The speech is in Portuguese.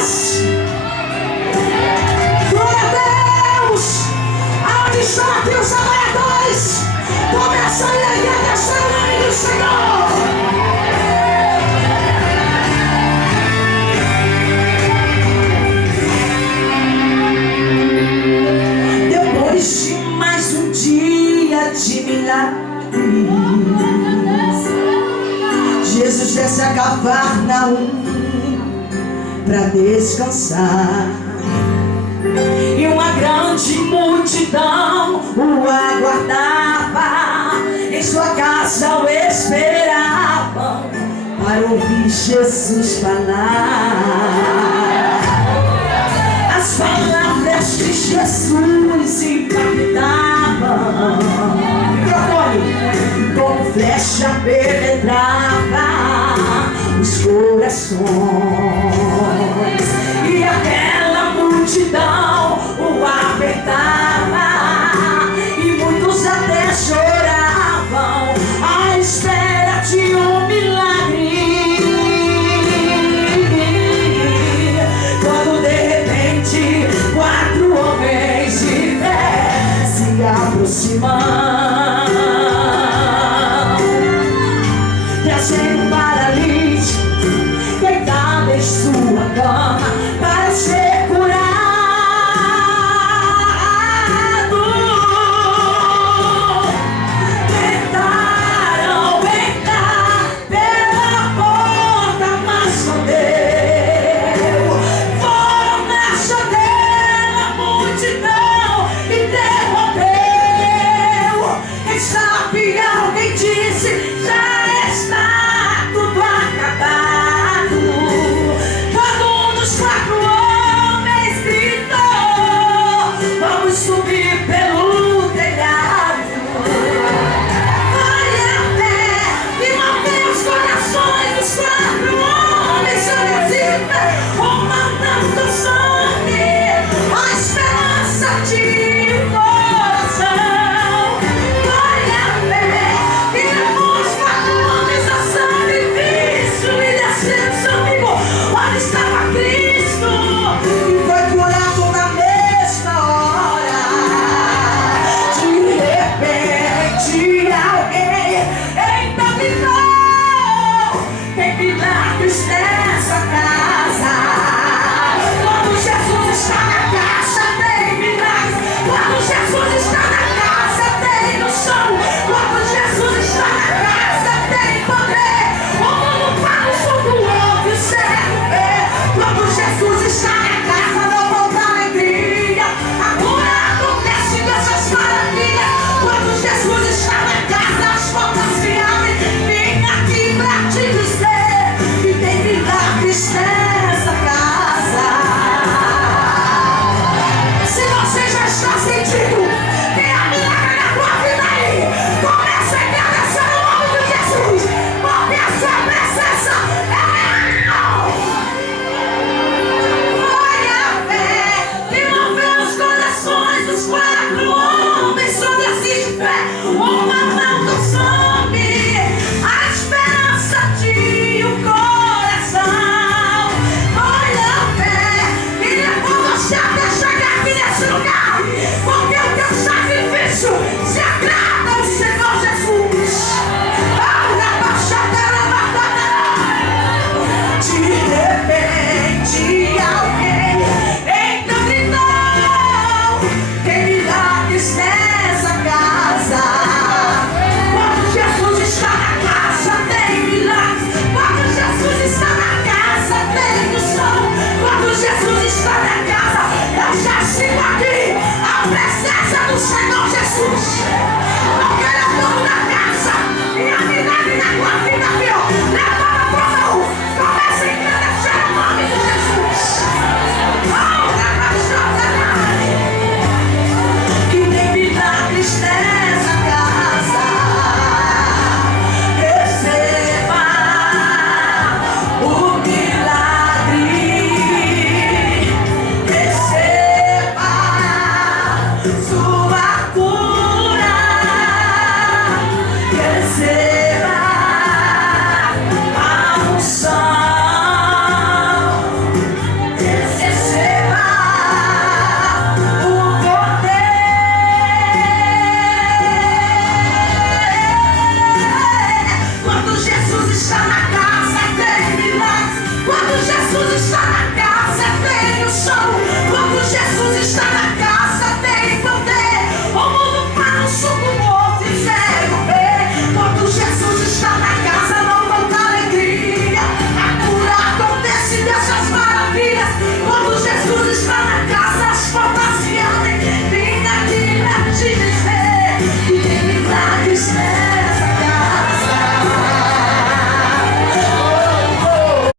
glórias! Glória a Deus! Aonde estão aqui os adoradores? Começa a erguer a questão do nome do Senhor! Depois de mais um dia de milagre, Jesus desce a Cafarnaum para descansar, e uma grande multidão o aguardava, em sua casa o esperavam para ouvir Jesus falar. As palavras de Jesus impactavam, como flecha penetrava os corações, e aquela multidão o apertava, e muitos até choravam à espera de um milagre. Quando de repente 4 homens de fé se aproximam, trazendo um paralítico deitado em sua cama para ser curado. Tentaram entrar pela porta, mas não deu. Foram na janela, a multidão interrompeu. Quem sabe alguém disse: já está tudo acabado. Quando um dos 4 homens gritou: vamos subir pelo telhado. Foi a fé que moveu os corações dos 4 homens. Comandando sangue, a esperança de um coração. Foi a fé que levou os 4 homens a sacrifício e descendo seu vivo onde estava Cristo, e foi curado na mesma hora. De repente alguém então gritou: tem milagres nessa casa. está na